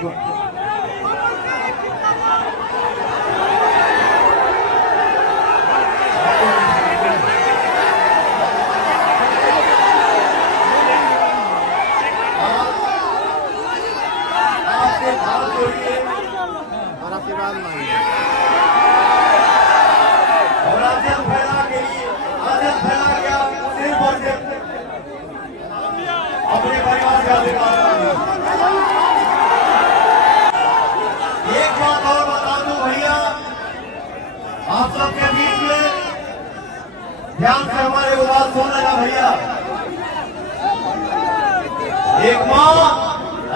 और आशीर्वाद मांगिए और आजम फैला के लिए आजम फैला गया सिर्फ और सिर्फ अपने परिवार का अधिकार। एक बात और बता दूं भैया, आप सबके बीच में ध्यान से हमारे को बात सुन लेना भैया। एक माँ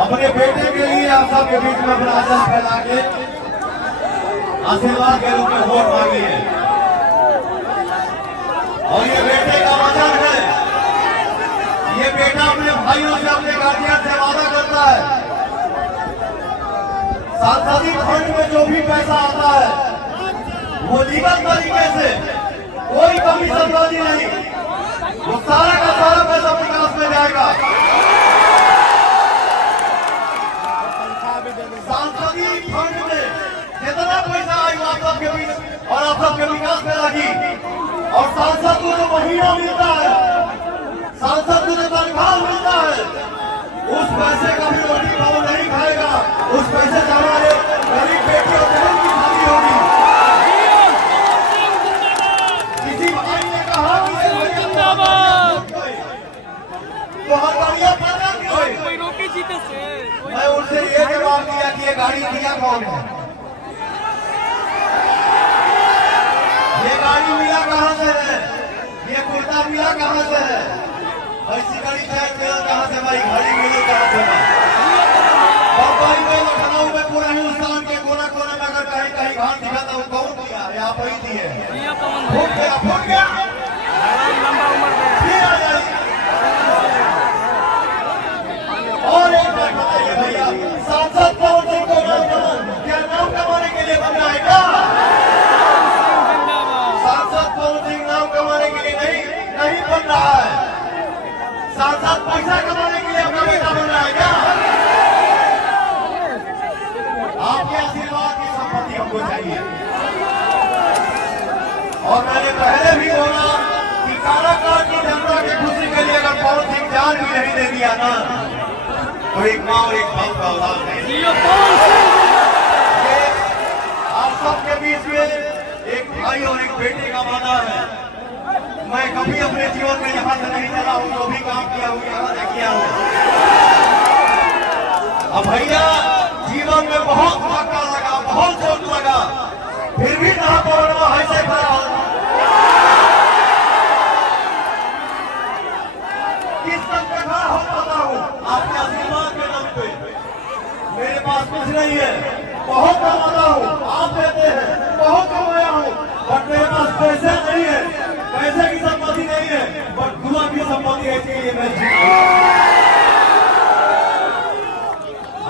अपने बेटे के लिए आप सबके बीच में अपना आदत फैला के आशीर्वाद के रूप में वोट मांगी है और ये बेटे का वचन है। ये बेटा अपने भाइयों से अपने गार्जियन से वादा करता है, सांसदीय फंड में जो भी पैसा आता है वो लीगल तरीके से कोई कमी संपादी नहीं, वो सारा का सारा पैसा विकास में जाएगा। सांसदीय फंड में जितना पैसा आएगा आप सबके बीच और आप सबके विकास में लगी। और सांसद को जो महीना मिलता है, सांसद को जो तनख्वाह मिलता है, उस पैसे का भी रोटी पाव नहीं खाएगा। उस पैसे से हमारे गरीब बेटी और बहन की शादी होगी। किसी भाई ने कहा कि तो हमारी पता क्यों कोई रोटी जीते से मैं उनसे ये जवाब दिया कि ये गाड़ी दिया कौन है, ये गाड़ी मिला कहाँ से है, ये कुर्ता मिला कहाँ से है, ऐसी गाड़ी पैक मिला कहाँ से भाई, गाड़ी मिली कहाँ से भाई। में लखनऊ में पूरा हिंदुस्तान के कोना कोना में अगर कहीं कहीं घाट दिखा तो कौन दिया है, आप ही दिए। फूट गया फूट गया फिर आ जाइए। और एक बात बताइए भैया, सांसद कौन से को क्या नाम कमाने के लिए बन जाएगा? सांसद कौन सिंह नाम कमाने के लिए नहीं बन रहा है। सांसद पैसा कमाने के लिए अपना बेटा बन रहा है क्या? आपके आशीर्वाद की संपत्ति हमको चाहिए। और मैंने पहले भी बोला कि काराकाट की जनता की खुशी के लिए अगर पवन सिंह जान भी नहीं दे दिया ना, तो एक माँ और एक बाप का औलाद है। आप सबके बीच में एक भाई और एक बेटे का वादा है। मैं कभी अपने जीवन में यहाँ से नहीं चला हूँ, जो भी काम किया हूँ यहाँ से किया हूँ। अब भैया जीवन में बहुत धक्का लगा, बहुत चोट लगा, फिर भी कहा पौर्णमा ऐसे खड़ा किस तक खड़ा हो पाता हूँ आपके आशीर्वाद के दम पे। मेरे पास कुछ नहीं है, बहुत कमाता हूँ, आप देते हैं, बहुत कमाया हूँ, बट मेरे पास पैसे नहीं है, पैसे की संपत्ति नहीं है, बट दुआ की संपत्ति है। इसके लिए मैं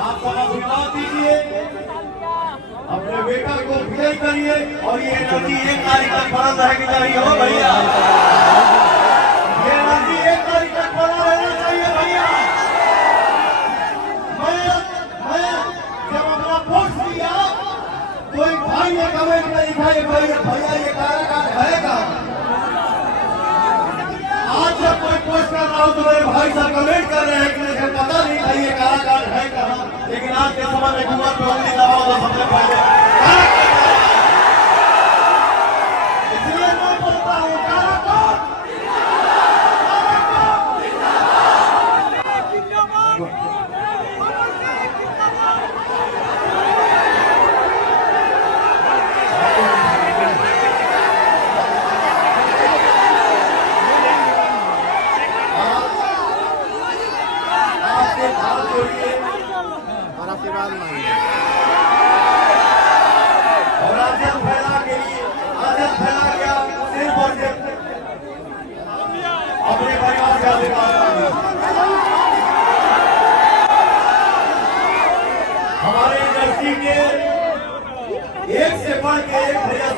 आप सब आशीर्वाद दीजिए, अपने बेटा को विजय करिए और ये एनर्जी 1 तारीख तक बना रहेगी चाहिए हो भैया। ये एनर्जी 1 तारीख तक बना रहना चाहिए भैया। मैं जब अपना पोस्ट दिया तो एक भाई ने कमेंट में लिखा है भैया ये काराकाट है का। आज जब कोई पोस्ट कर रहा हूँ तो मेरे भाई साहब कमेंट कर रहे हैं कि मुझे पता नहीं था ये काराकाट है कहाँ, लेकिन आज के समय में गूगल पे उंगली दबाओ तो सबसे पहले इसलिए मैं बोलता हूँ काराकाट। और आशीर्वाद मांगिए